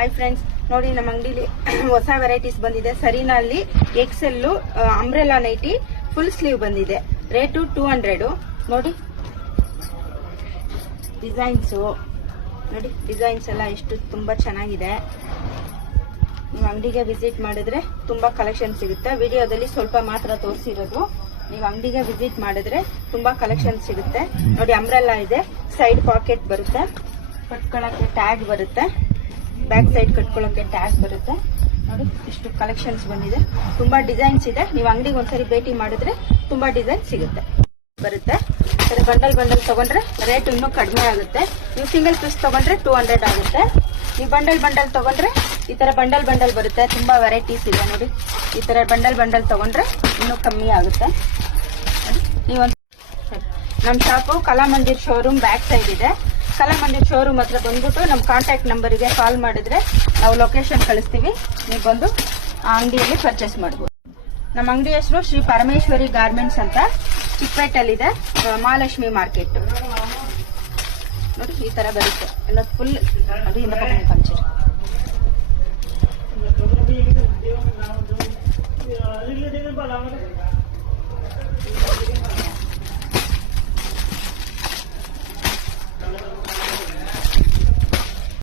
Hi friends, ನೋಡಿ ನಮ್ಮ ಅಂಗಡಿಲಿ ಹೊಸ ವೆರೈಟೀಸ್ ಬಂದಿದೆ. ಸರಿನಲ್ಲಿ excel umbrella nighty full sleeve ಬಂದಿದೆ. ರೇಟು 200. ನೋಡಿ ಡಿಸೈನ್ಸ್ ಎಲ್ಲ ಎಷ್ಟು ತುಂಬಾ ಚೆನ್ನಾಗಿದೆ. ನೀವು ಅಂಗಡಿಗೆ ವಿಸಿಟ್ ಮಾಡಿದ್ರೆ ತುಂಬಾ ಕಲೆಕ್ಷನ್ ಸಿಗುತ್ತೆ. ವಿಡಿಯೋದಲ್ಲಿ ಸ್ವಲ್ಪ ಮಾತ್ರ ತೋರಿಸಿರೋದು. ನೀವು ಅಂಗಡಿಗೆ ವಿಸಿಟ್ ಮಾಡಿದ್ರೆ ತುಂಬಾ ಕಲೆಕ್ಷನ್ ಸಿಗುತ್ತೆ. ನೋಡಿ ಅಂಬ್ರೆಲಾ ಇದೆ, ಸೈಡ್ ಪಾಕೆಟ್ ಬರುತ್ತೆ, ಕಟ್ಕೊಳ್ಳೋಕೆ ಟ್ಯಾಗ್ ಬರುತ್ತೆ, ಬ್ಯಾಕ್ ಸೈಡ್ ಕಟ್ಕೊಳ್ಳೋಕೆ ಟ್ಯಾಗ್ ಬರುತ್ತೆ. ನೋಡಿ ಇಷ್ಟು ಕಲೆಕ್ಷನ್ಸ್ ಬಂದಿದೆ, ತುಂಬಾ ಡಿಸೈನ್ಸ್ ಇದೆ. ನೀವು ಅಂಗಡಿಗೆ ಒಂದ್ಸರಿ ಭೇಟಿ ಮಾಡಿದ್ರೆ ತುಂಬಾ ಡಿಸೈನ್ ಸಿಗುತ್ತೆ ಬರುತ್ತೆ. ಬಂಡಲ್ ತಗೊಂಡ್ರೆ ರೇಟ್ ಇನ್ನೂ ಕಡಿಮೆ ಆಗುತ್ತೆ. ನೀವು ಸಿಂಗಲ್ ಪೀಸ್ ತಗೊಂಡ್ರೆ 200 ಆಗುತ್ತೆ. ನೀವು ಬಂಡಲ್ ತಗೊಂಡ್ರೆ ಈ ತರ ಬಂಡಲ್ ಬರುತ್ತೆ. ತುಂಬಾ ವೆರೈಟೀಸ್ ಇದೆ. ನೋಡಿ ಈ ತರ ಬಂಡಲ್ ತಗೊಂಡ್ರೆ ಇನ್ನೂ ಕಮ್ಮಿ ಆಗುತ್ತೆ. ನೀವು ನಮ್ಮ shop Kalamandir showroom back side ಇದೆ. ಕಲಾಮಂದಿರ್ ಶೋರೂಮ್ ಹತ್ರ ಬಂದ್ಬಿಟ್ಟು ನಮ್ಮ ಕಾಂಟ್ಯಾಕ್ಟ್ ನಂಬರ್ಗೆ ಕಾಲ್ ಮಾಡಿದ್ರೆ ನಾವು ಲೊಕೇಶನ್ ಕಳಿಸ್ತೀವಿ. ನೀವು ಬಂದು ಆ ಅಂಗಡಿಯಲ್ಲಿ ಪರ್ಚೇಸ್ ಮಾಡ್ಬೋದು. ನಮ್ಮ ಅಂಗಡಿ ಹೆಸರು ಶ್ರೀ ಪರಮೇಶ್ವರಿ ಗಾರ್ಮೆಂಟ್ಸ್ ಅಂತ, ಚಿಕ್ಕಪೇಟೆಯಲ್ಲಿದೆ, ಮಹಾಲಕ್ಷ್ಮಿ ಮಾರ್ಕೆಟ್. ನೋಡಿ ಈ ತರ ಬರುತ್ತೆ ಎಲ್ಲ ಫುಲ್. ಅದು